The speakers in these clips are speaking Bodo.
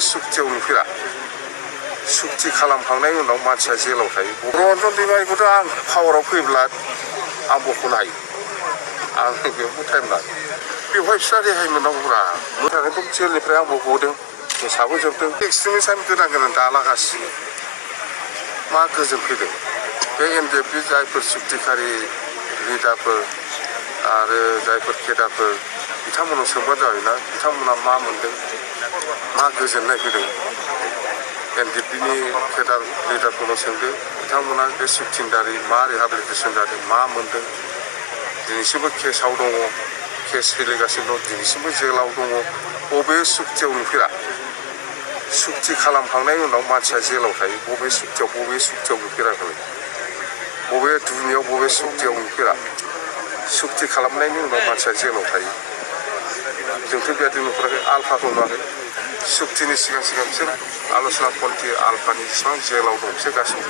सुक्तियाव नुफेरा सुक्ति खालामखांनायनि उनाव मानसिया जेलाव थायो। रन्जन दैमारिखौथ' आं पावाराव फैब्ला आं बख'नो हायो। आं बेयाव टाइम लायो। बेवहाय फिसा रेहाय मोननांगौब्रा। बेनि थाखायनोथ' जेलनिफ्राय आंबो गदों, केसाबो जोबदों। एक्सट्रिमिस्ट गोदान गोदान दालागासिनो मा गोजोन फैदों। बे एनडिएफबि जायफोर सुक्तिखारि लिडारफोर आरो जायफोर केडारफोर बिथांमोनाव सोंबा जाबायना बिथांमोना मा मोनदों, मा गोजोननाय फैदों। एनडिएफबिनि केडार लिडारफोरनाव सोंदों, बिथांमोना बे सुक्तिनि दारै मा रिहाबिलिटेसन जादों, मा मोनदों। दिनैसिमबो केसाव दङ, केस सोलिगासिनो दं, दिनैसिमबो जेलाव दङ। बबे सुक्तियाव नुफेरा सुक्ति खालामखांनायनि उनाव मानसिया जेलाव थायो। बबे सुक्तियाव नुफेराखै, बबे दुनियाव बबे सुक्तियाव नुफेरा सुक्ति खालामनायनि उनाव मानसिया जेलाव थायो। जोंथ' बेबायदि नुफेराखै। आलफाखौ नुवाखै। सुक्तिनि सिगां बिसोर आल'सना पन्थी आलफानि जेसेबां जेलाव दं बिसोर गासिबो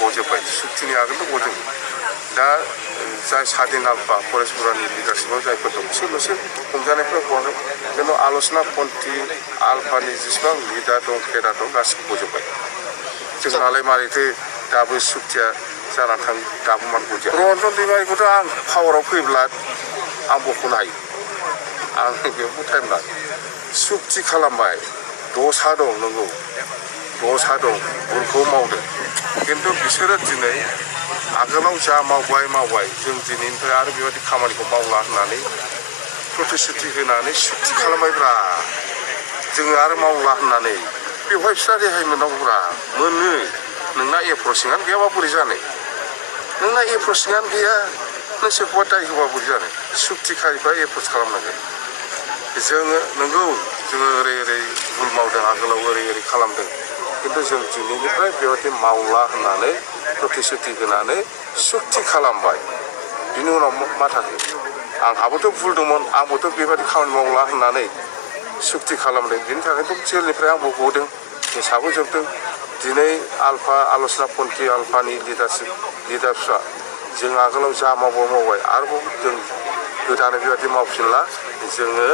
गजोब्बाय। सुक्तिनि आगोलनो गजोबबाय। दा जाय सादिन आलफा फरेस्टफोरनि लिडारशिपआव जायफोर दं बिसोरल'सो हमजानायफ्रा गवाखै। खिन्थु आल'सना पन्थी आलफानि जेसेबां लिडार दं केडार दं गासिबो गजोब्बाय। जोंहालाय मारैथो दाबो सुक्तिया जाना थाङो, दाबो मान गजिया। रन्जन दैमारिखौथ' आं पावाराव फैब्ला आं बख'नो हायो। आं बेयाव टाइम लायो। सुक्ति खालामबाय, दसा दं, नंगौ दसा दं, भुलखौ मावदों। खिन्थु बिसोरो दिनै आगोलाव जा मावबाय जों दिनैनिफ्राय आरो बेबायदि खामानिखौ मावला होननानै प्रतिश्रुति होनानै सुक्ति खालामबायब्रा। जोङो आरो मावला होननानै बेवहाय फिसा रेहाय मोननांगौब्रा। मोनो। नोंना एप्रसिंआनो गैयाबा बोरै जानो? नोंना एप्रसिंआनो गैया, नों सोरखौबा दाय होबा बोरै जानो? सुक्तिखारिफ्रा एप्रच खालामनांगोन। जोङो नंगौ जोङो ओरै भुल मावदों, आगोलाव ओरै खालामदों। खिन्थु जों दिनैनिफ्राय बेबायदि मावला होननानै प्रतिश्रुति होनानै सुक्ति खालामबाय। बिनि उनाव मा थाखो? आंहाबोथ' भुल दंमोन, आंबोथ' बेबायदि खामानि मावला होननानै सुक्ति खालामदों। बिनि थाखायनोथ' जेलनिफ्राय आंबो गदों, केसाबो जोबदों। दिनै आलफा आल'सना पन्थी आलफानि लिडारफ्रा जों आगोलाव जा मावबाय आरोबाव जों गोदानै बेबायदि मावफिनला, जोङो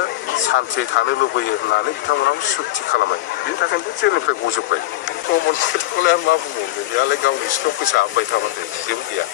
सान्थियै थानो लुबैयो होननानै बिथांमोनाबो सुक्ति खालामबाय। बिनि थाखायनोथ' जेलनिफ्राय गजोब्बाय। कमन खेथखौलाय आं मा बुंबावनो, बेहालाय गावनि सिखाव फैसा हाबबाय थाबाथाय जेबो गैया।